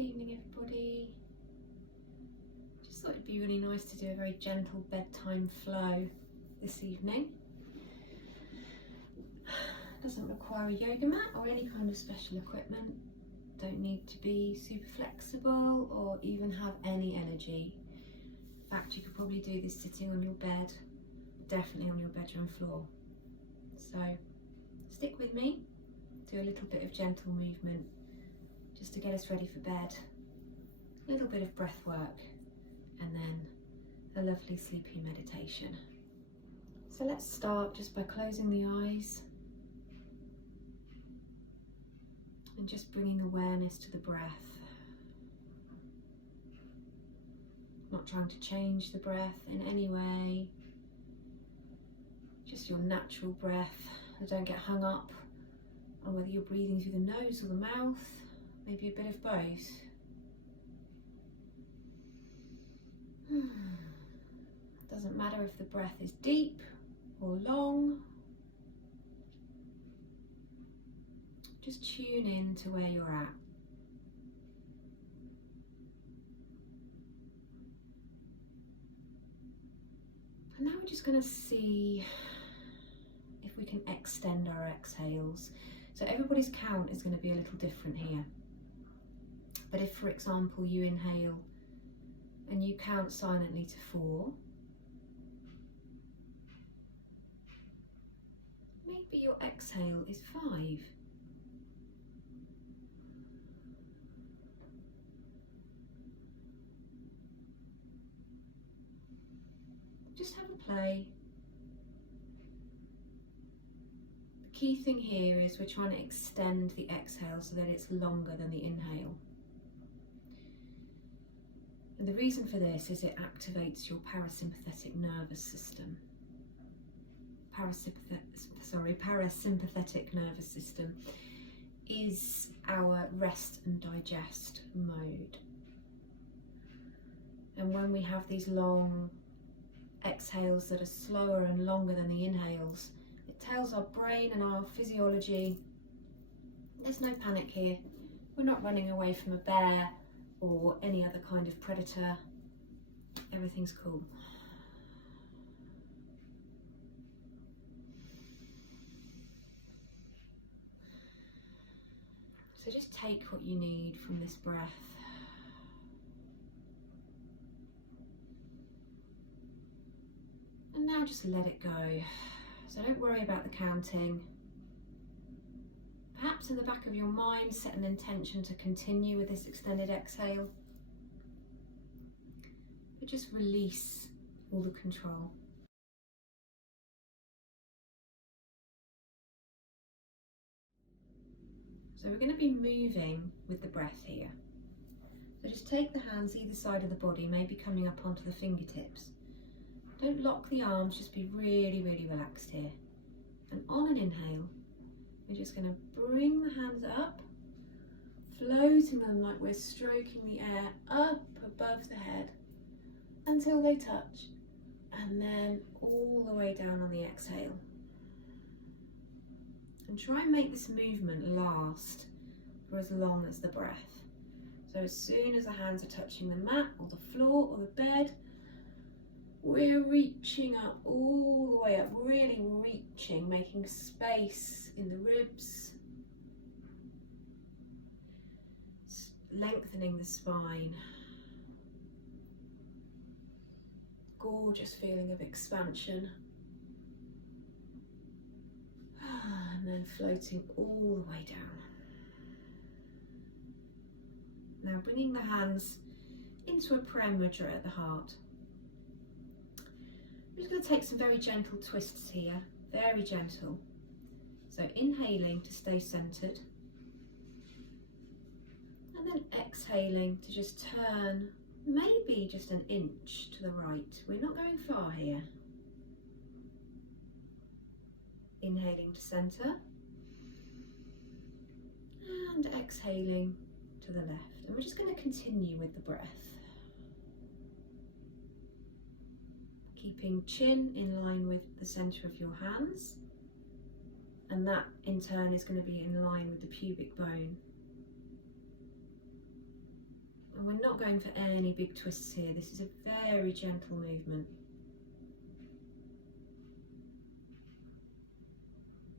evening, everybody. Just thought it'd be really nice to do a very gentle bedtime flow this evening. Doesn't require a yoga mat or any kind of special equipment. Don't need to be super flexible or even have any energy. In fact, you could probably do this sitting on your bed, definitely on your bedroom floor. So stick with me, do a little bit of gentle movement just to get us ready for bed. A little bit of breath work and then a lovely sleepy meditation. So let's start just by closing the eyes and just bringing awareness to the breath. Not trying to change the breath in any way, just your natural breath. Don't get hung up on whether you're breathing through the nose or the mouth, maybe a bit of both. Doesn't matter if the breath is deep or long. Just tune in to where you're at. And now we're just going to see if we can extend our exhales. So everybody's count is going to be a little different here. But if, for example, you inhale and you count silently to 4, maybe your exhale is 5. Just have a play. The key thing here is we're trying to extend the exhale so that it's longer than the inhale. And the reason for this is it activates your parasympathetic nervous system. Parasympathetic nervous system is our rest and digest mode. And when we have these long exhales that are slower and longer than the inhales, it tells our brain and our physiology there's no panic here. We're not running away from a bear or any other kind of predator. Everything's cool. So just take what you need from this breath. And now just let it go. So don't worry about the counting. Perhaps in the back of your mind, set an intention to continue with this extended exhale. But just release all the control. So we're going to be moving with the breath here. So just take the hands either side of the body, maybe coming up onto the fingertips. Don't lock the arms, just be really, really relaxed here. And on an inhale, we're just going to bring the hands up, floating them like we're stroking the air up above the head until they touch, and then all the way down on the exhale. And try and make this movement last for as long as the breath. So as soon as the hands are touching the mat or the floor or the bed, we're reaching up all the way up, really reaching, making space in the ribs, lengthening the spine. Gorgeous feeling of expansion. And then floating all the way down. Now bringing the hands into a Prem Mudra at the heart. I'm just going to take some very gentle twists here, very gentle. So inhaling to stay centered. And then exhaling to just turn maybe just an inch to the right. We're not going far here. Inhaling to center. And exhaling to the left. And we're just going to continue with the breath. Keeping chin in line with the center of your hands, and that in turn is going to be in line with the pubic bone. And we're not going for any big twists here. This is a very gentle movement.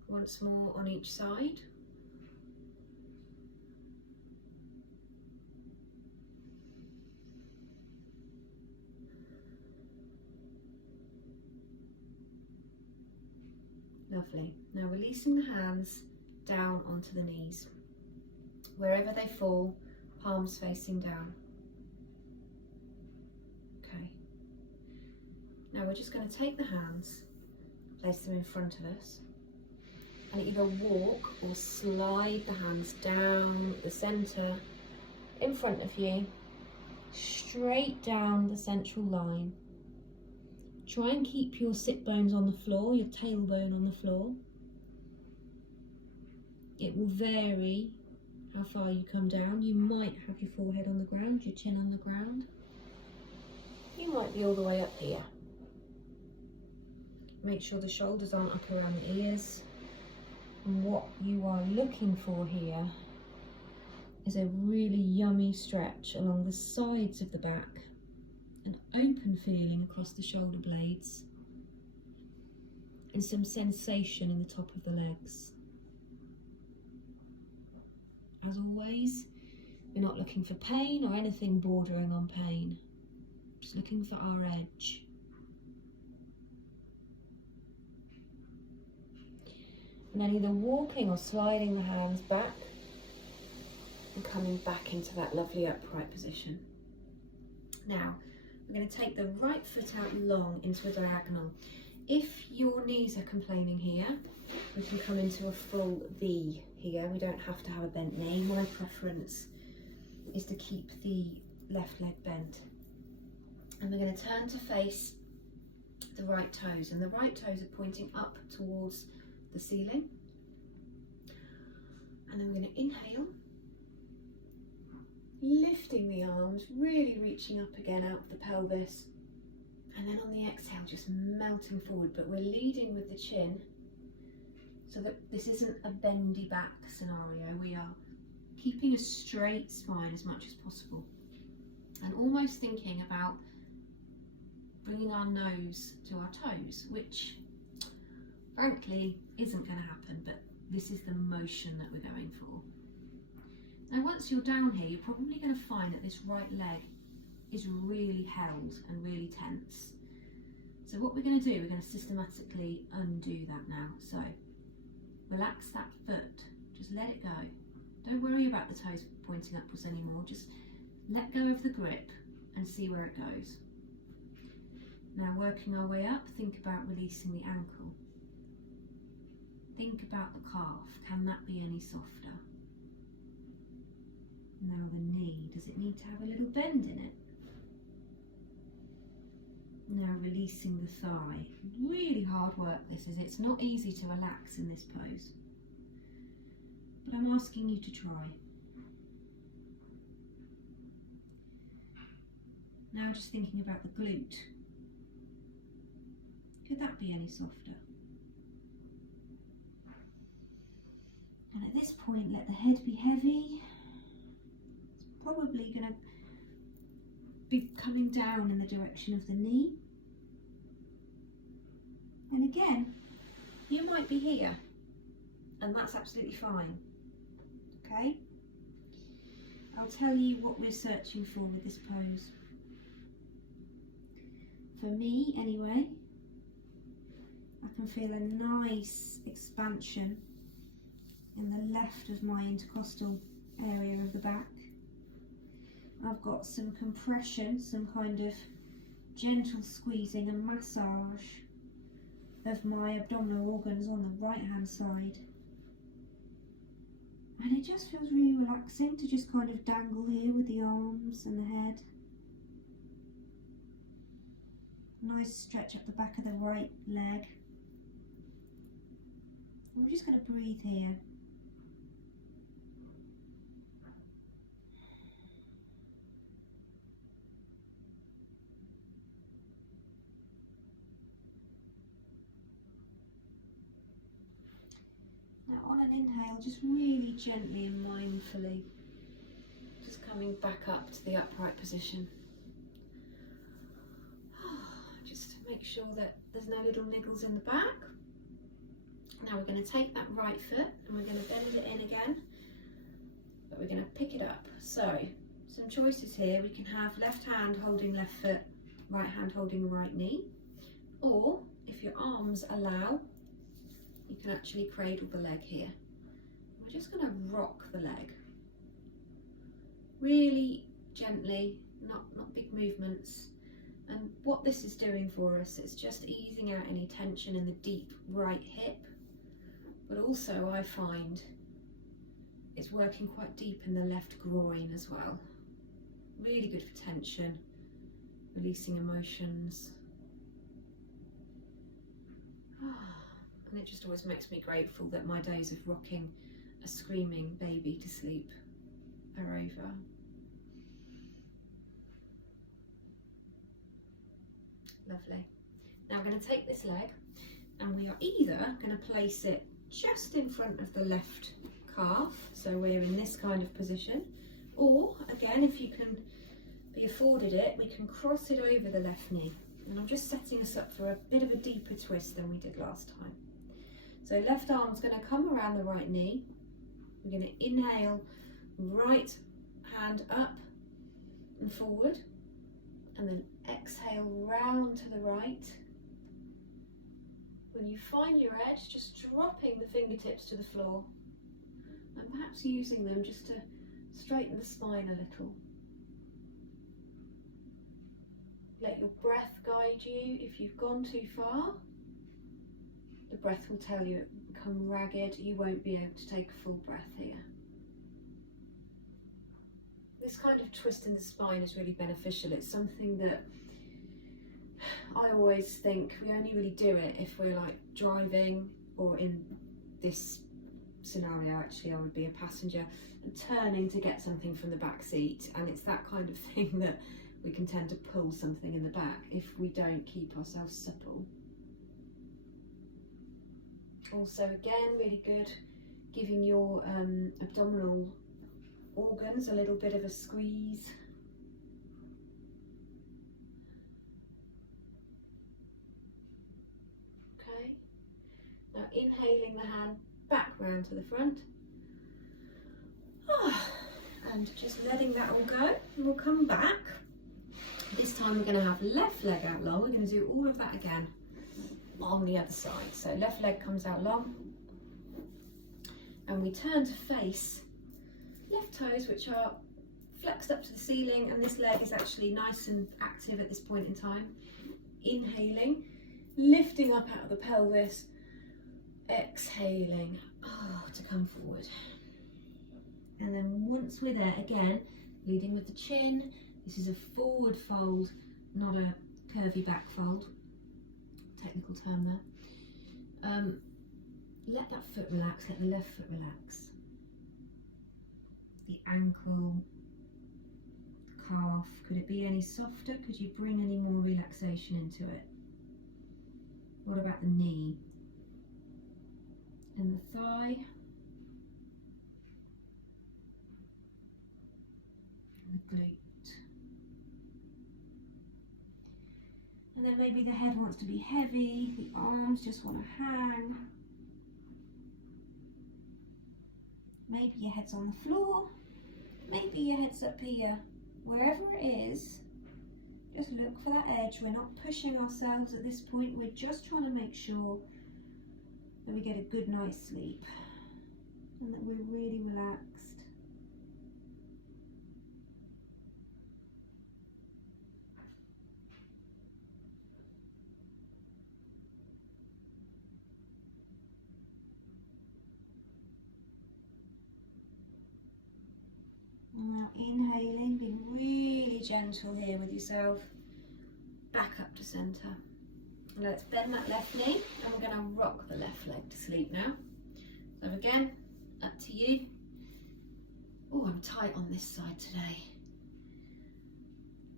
Once more on each side. Lovely. Now releasing the hands down onto the knees. Wherever they fall, palms facing down. Okay. Now we're just going to take the hands, place them in front of us, and either walk or slide the hands down the centre in front of you, straight down the central line. Try and keep your sit bones on the floor, your tailbone on the floor. It will vary how far you come down. You might have your forehead on the ground, your chin on the ground. You might be all the way up here. Make sure the shoulders aren't up around the ears. And what you are looking for here is a really yummy stretch along the sides of the back, an open feeling across the shoulder blades, and some sensation in the top of the legs. As always, we're not looking for pain or anything bordering on pain, just looking for our edge. And then either walking or sliding the hands back and coming back into that lovely upright position. Now, we're going to take the right foot out long into a diagonal. If your knees are complaining here, we can come into a full V here. We don't have to have a bent knee. My preference is to keep the left leg bent. And we're going to turn to face the right toes, and the right toes are pointing up towards the ceiling. And then we're going to inhale, lifting the arms, really reaching up again out of the pelvis, and then on the exhale just melting forward, but we're leading with the chin so that this isn't a bendy back scenario. We are keeping a straight spine as much as possible and almost thinking about bringing our nose to our toes, which frankly isn't going to happen, but this is the motion that we're going for. Now once you're down here, you're probably going to find that this right leg is really held and really tense. So what we're going to do, we're going to systematically undo that now. So relax that foot, just let it go. Don't worry about the toes pointing upwards anymore, just let go of the grip and see where it goes. Now working our way up, think about releasing the ankle. Think about the calf, can that be any softer? Now the knee, does it need to have a little bend in it? Now releasing the thigh. Really hard work this is, it's not easy to relax in this pose. But I'm asking you to try. Now just thinking about the glute. Could that be any softer? And at this point, let the head be heavy. It's probably going to be coming down in the direction of the knee. And again, you might be here, and that's absolutely fine. Okay? I'll tell you what we're searching for with this pose. For me, anyway, I can feel a nice expansion in the left of my intercostal area of the back. I've got some compression, some kind of gentle squeezing and massage of my abdominal organs on the right hand side. And it just feels really relaxing to just kind of dangle here with the arms and the head. Nice stretch up the back of the right leg. And we're just going to breathe here. Now on an inhale, just really gently and mindfully, just coming back up to the upright position. Just to make sure that there's no little niggles in the back. Now we're going to take that right foot and we're going to bend it in again, but we're going to pick it up. So some choices here. We can have left hand holding left foot, right hand holding right knee, or if your arms allow, you can actually cradle the leg here. We're just going to rock the leg really gently, not big movements. And what this is doing for us, it's just easing out any tension in the deep right hip, but also I find it's working quite deep in the left groin as well. Really good for tension, releasing emotions. And it just always makes me grateful that my days of rocking a screaming baby to sleep are over. Lovely. Now I'm going to take this leg and we are either going to place it just in front of the left calf, so we're in this kind of position, or again, if you can be afforded it, we can cross it over the left knee. And I'm just setting us up for a bit of a deeper twist than we did last time. So left arm's going to come around the right knee. We're going to inhale, right hand up and forward, and then exhale round to the right. When you find your edge, just dropping the fingertips to the floor and perhaps using them just to straighten the spine a little. Let your breath guide you. If you've gone too far, the breath will tell you it will become ragged. You won't be able to take a full breath here. This kind of twist in the spine is really beneficial. It's something that I always think we only really do it if we're like driving, or in this scenario actually I would be a passenger and turning to get something from the back seat, and it's that kind of thing that we can tend to pull something in the back if we don't keep ourselves supple. Also again, really good giving your abdominal organs a little bit of a squeeze. Okay, now inhaling the hand back round to the front. And just letting that all go, and we'll come back. This time we're going to have left leg out long. We're going to do all of that again on the other side. So left leg comes out long, and we turn to face left toes, which are flexed up to the ceiling, and this leg is actually nice and active at this point in time. Inhaling, lifting up out of the pelvis, exhaling to come forward. And then once we're there, again, leading with the chin. This is a forward fold, not a curvy back fold. Technical term there. Let that foot relax, let the left foot relax. The ankle, calf, could it be any softer? Could you bring any more relaxation into it? What about the knee? And the thigh? And the glute? And then maybe the head wants to be heavy, the arms just want to hang. Maybe your head's on the floor, maybe your head's up here. Wherever it is, just look for that edge. We're not pushing ourselves at this point, we're just trying to make sure that we get a good night's sleep and that we're really relaxed. Now inhaling, being really gentle here with yourself, back up to centre. Let's bend that left knee and we're going to rock the left leg to sleep now. So again, up to you. Oh, I'm tight on this side today.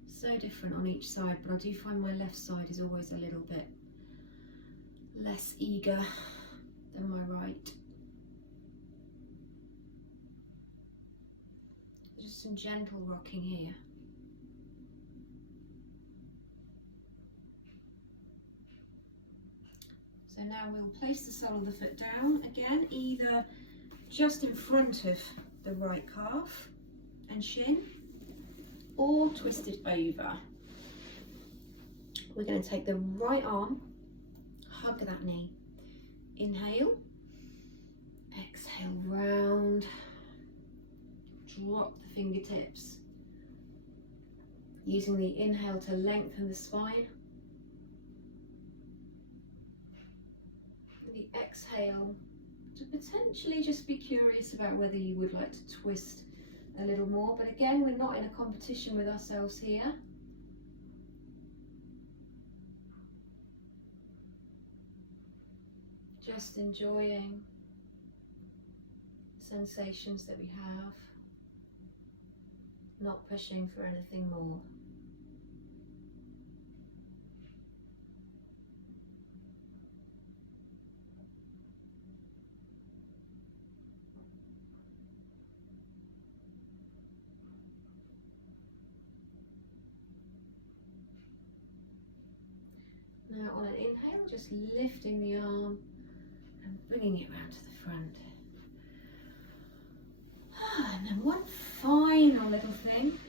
So different on each side, but I do find my left side is always a little bit less eager than my right. Just some gentle rocking here. So now we'll place the sole of the foot down again, either just in front of the right calf and shin, or twist it over. We're going to take the right arm, hug that knee. Inhale, exhale, round, drop the fingertips. Using the inhale to lengthen the spine. The exhale to potentially just be curious about whether you would like to twist a little more, but again, we're not in a competition with ourselves here. Just enjoying sensations that we have, not pushing for anything more. Now on an inhale, just lifting the arm and bringing it round to the front. And then one final little thing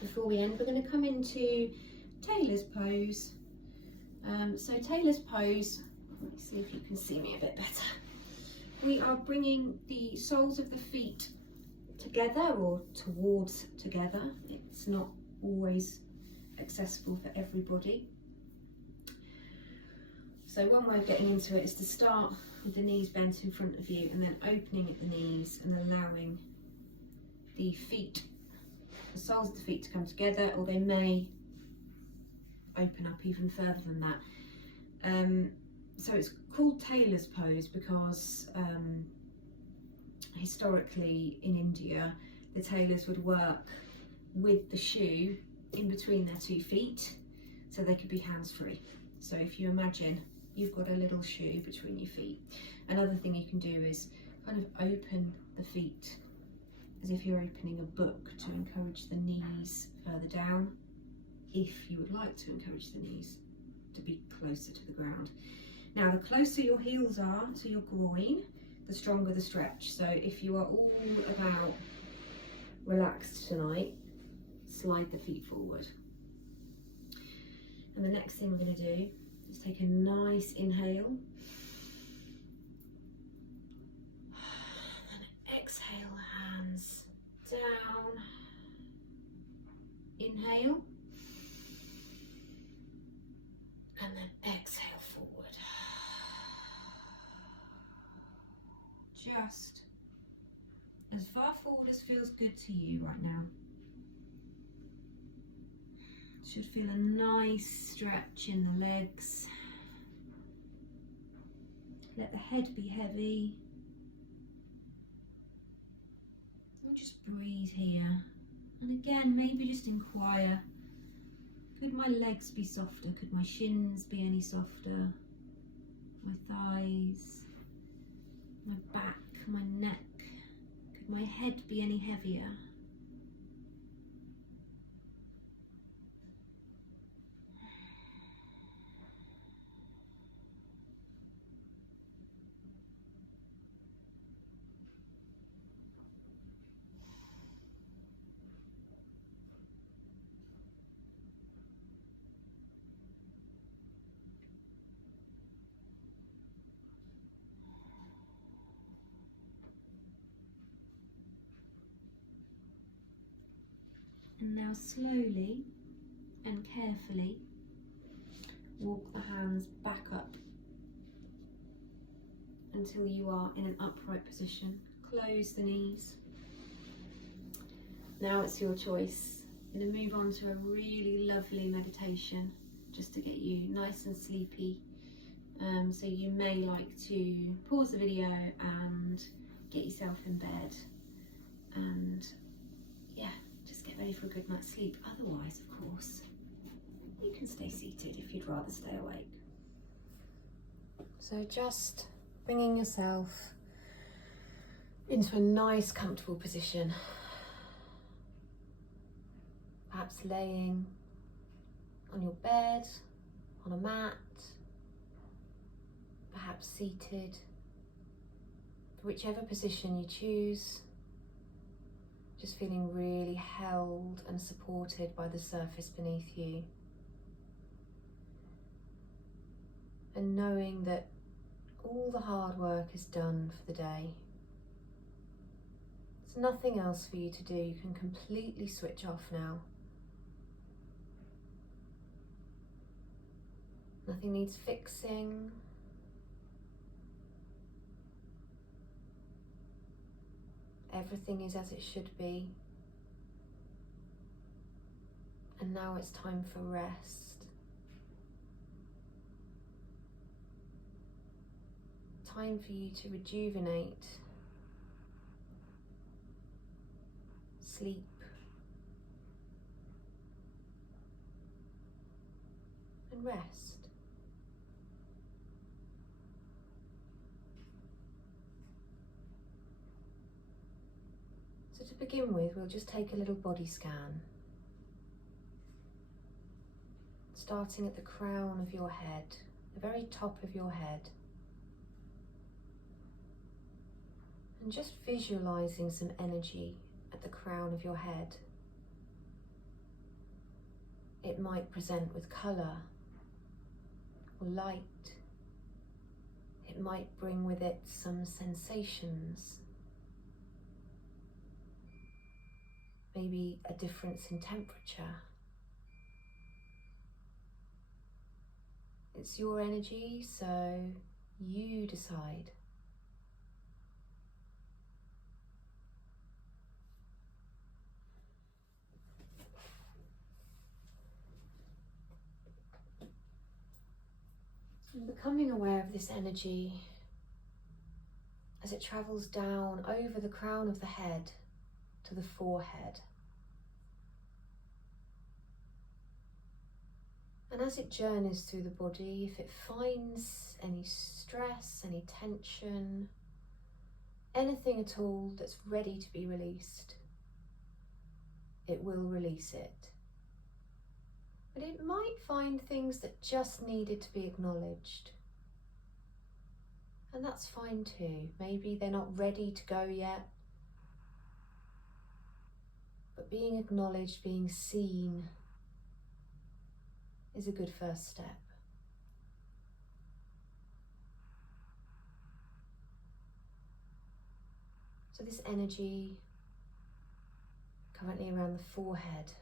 before we end, we're going to come into tailor's pose. So tailor's pose, let me see if you can see me a bit better. We are bringing the soles of the feet together or towards together. It's not always accessible for everybody. So one way of getting into it is to start with the knees bent in front of you and then opening at the knees and allowing the feet, the soles of the feet to come together, or they may open up even further than that. So it's called tailor's pose because historically in India, the tailors would work with the shoe in between their 2 feet so they could be hands-free. So if you imagine you've got a little shoe between your feet. Another thing you can do is kind of open the feet as if you're opening a book to encourage the knees further down, if you would like to encourage the knees to be closer to the ground. Now, the closer your heels are to your groin, the stronger the stretch. So if you are all about relaxed tonight, slide the feet forward. And the next thing we're going to do is take a nice inhale and exhale, hands down. Inhale and then exhale forward. Just as far forward as feels good to you right now. Should feel a nice stretch in the legs. Let the head be heavy. Or just breathe here. And again, maybe just inquire, could my legs be softer? Could my shins be any softer? My thighs, my back, my neck. Could my head be any heavier? And now slowly and carefully walk the hands back up until you are in an upright position. Close the knees. Now it's your choice. I'm going to move on to a really lovely meditation just to get you nice and sleepy. So you may like to pause the video and get yourself in bed and yeah, just get ready for a good night's sleep. Otherwise, of course, you can stay seated if you'd rather stay awake. So just bringing yourself into a nice comfortable position. Perhaps laying on your bed, on a mat, perhaps seated. For whichever position you choose, just feeling really held and supported by the surface beneath you. And knowing that all the hard work is done for the day. There's nothing else for you to do. You can completely switch off now. Nothing needs fixing. Everything is as it should be. And now it's time for rest. Time for you to rejuvenate, sleep, and rest. So to begin with, we'll just take a little body scan, starting at the crown of your head, the very top of your head. And just visualizing some energy at the crown of your head. It might present with colour or light. It might bring with it some sensations. Maybe a difference in temperature. It's your energy, so you decide. And becoming aware of this energy as it travels down over the crown of the head to the forehead. And as it journeys through the body, if it finds any stress, any tension, anything at all that's ready to be released, it will release it. But it might find things that just needed to be acknowledged. And that's fine too. Maybe they're not ready to go yet. But being acknowledged, being seen, is a good first step. So this energy currently around the forehead,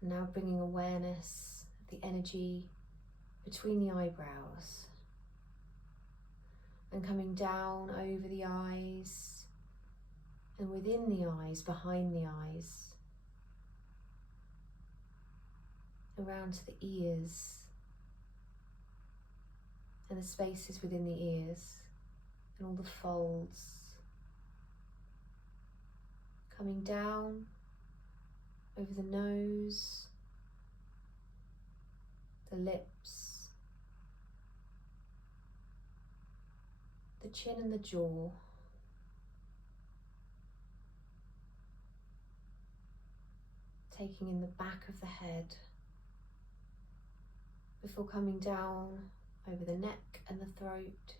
now bringing awareness of the energy between the eyebrows and coming down over the eyes and within the eyes, behind the eyes, around to the ears and the spaces within the ears and all the folds, coming down over the nose, the lips, the chin and the jaw, taking in the back of the head before coming down over the neck and the throat,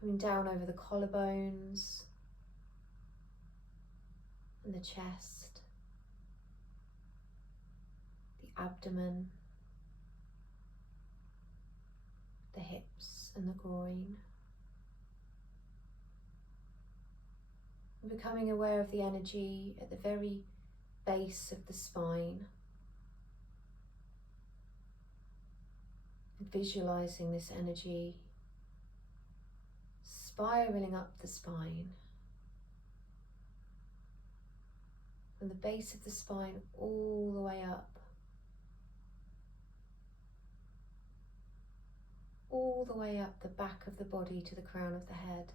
coming down over the collarbones and the chest, the abdomen, the hips and the groin. And becoming aware of the energy at the very base of the spine. And visualizing this energy spiraling up the spine. From the base of the spine all the way up. All the way up the back of the body to the crown of the head.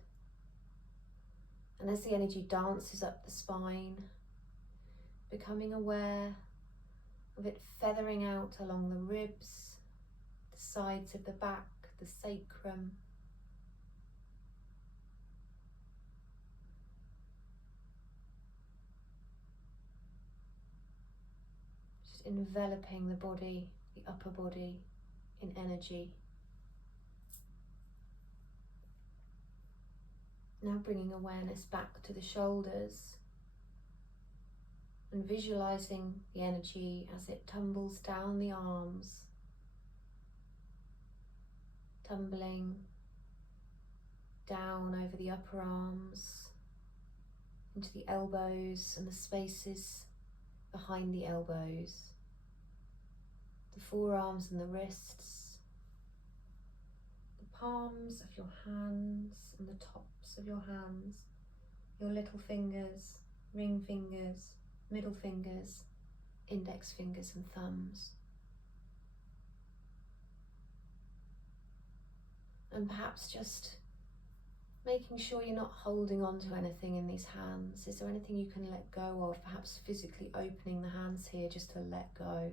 And as the energy dances up the spine, becoming aware of it feathering out along the ribs, the sides of the back, the sacrum, enveloping the body, the upper body, in energy. Now bringing awareness back to the shoulders and visualizing the energy as it tumbles down the arms, tumbling down over the upper arms, into the elbows and the spaces behind the elbows, the forearms and the wrists, the palms of your hands and the tops of your hands, your little fingers, ring fingers, middle fingers, index fingers and thumbs. And perhaps just making sure you're not holding on to anything in these hands. Is there anything you can let go of? Perhaps physically opening the hands here just to let go.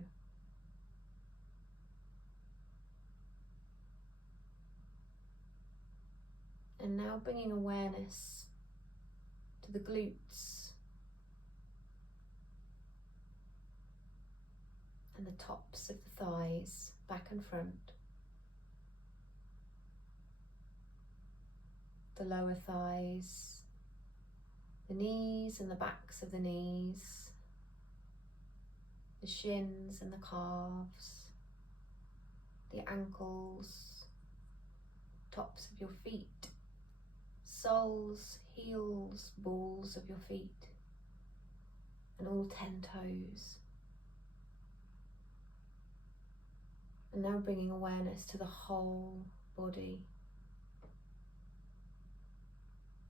And now bringing awareness to the glutes and the tops of the thighs, back and front. The lower thighs, the knees and the backs of the knees, the shins and the calves, the ankles, tops of your feet, soles, heels, balls of your feet, and all 10 toes. And now bringing awareness to the whole body.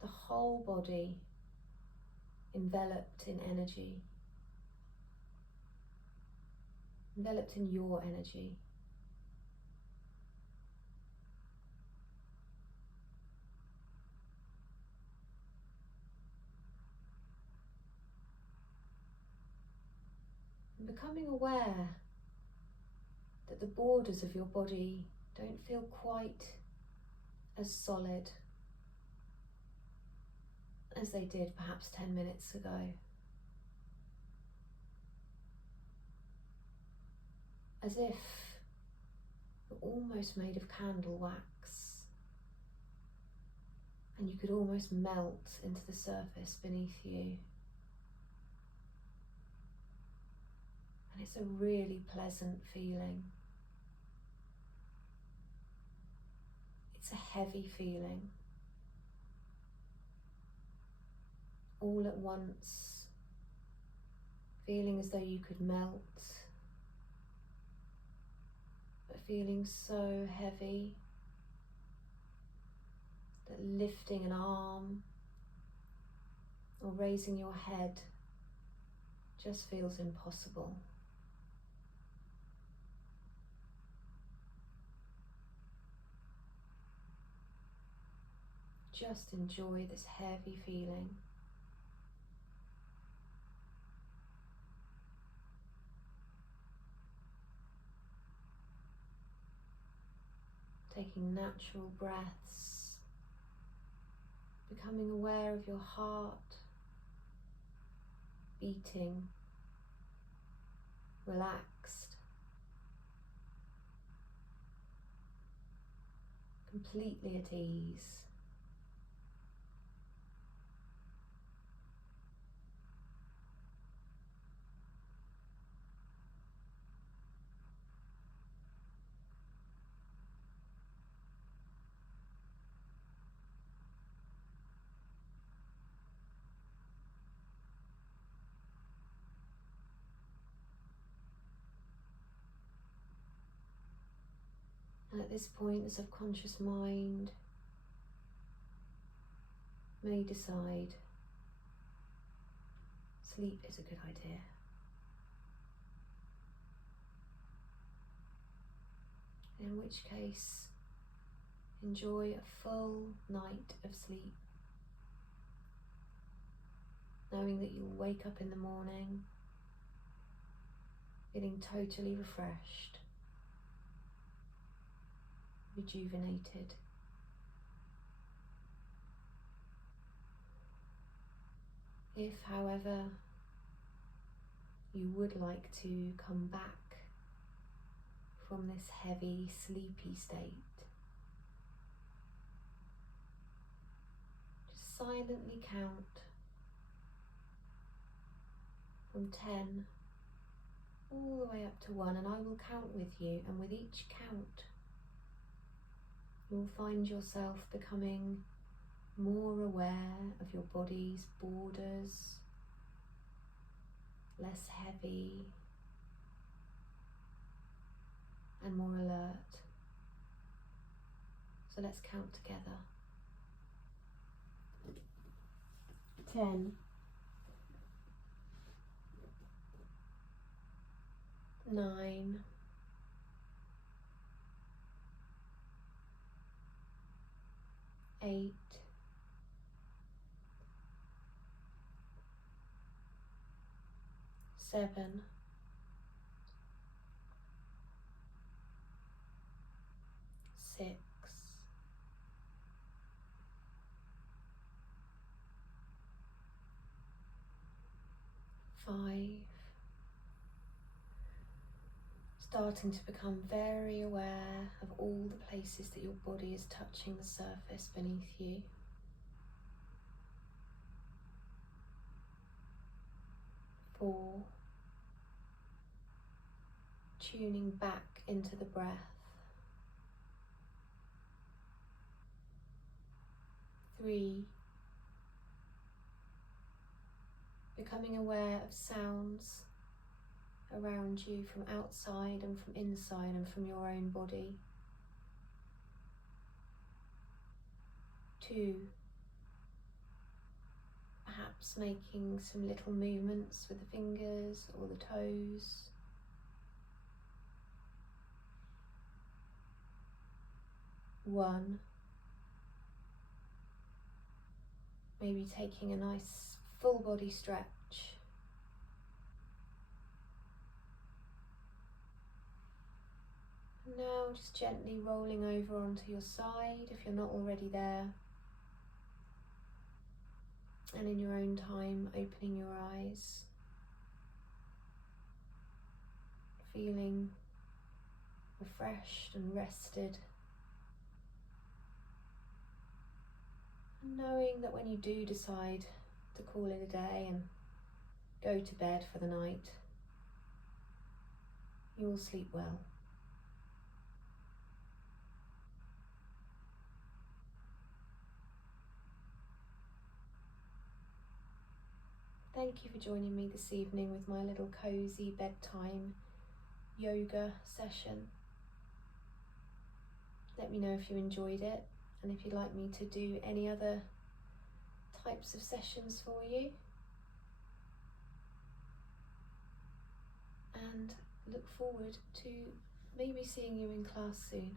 The whole body enveloped in energy, enveloped in your energy. And becoming aware that the borders of your body don't feel quite as solid as they did perhaps 10 minutes ago. As if you're almost made of candle wax and you could almost melt into the surface beneath you. And it's a really pleasant feeling. It's a heavy feeling. All at once, feeling as though you could melt, but feeling so heavy that lifting an arm or raising your head just feels impossible. Just enjoy this heavy feeling. Taking natural breaths, becoming aware of your heart beating, relaxed, completely at ease. And at this point, the subconscious mind may decide sleep is a good idea. In which case, enjoy a full night of sleep, knowing that you'll wake up in the morning feeling totally refreshed, rejuvenated. If, however, you would like to come back from this heavy, sleepy state. Just silently count from 10 all the way up to 1, and I will count with you, and with each count you'll find yourself becoming more aware of your body's borders, less heavy and more alert. So let's count together. 10, 9, 8, 7, 6, 5. Starting to become very aware of all the places that your body is touching the surface beneath you. 4. Tuning back into the breath. 3. Becoming aware of sounds around you from outside and from inside and from your own body. 2. Perhaps making some little movements with the fingers or the toes. 1. Maybe taking a nice full body stretch. And now just gently rolling over onto your side if you're not already there. And in your own time, opening your eyes, feeling refreshed and rested. And knowing that when you do decide to call it a day and go to bed for the night, you will sleep well. Thank you for joining me this evening with my little cozy bedtime yoga session. Let me know if you enjoyed it and if you'd like me to do any other types of sessions for you. And look forward to maybe seeing you in class soon.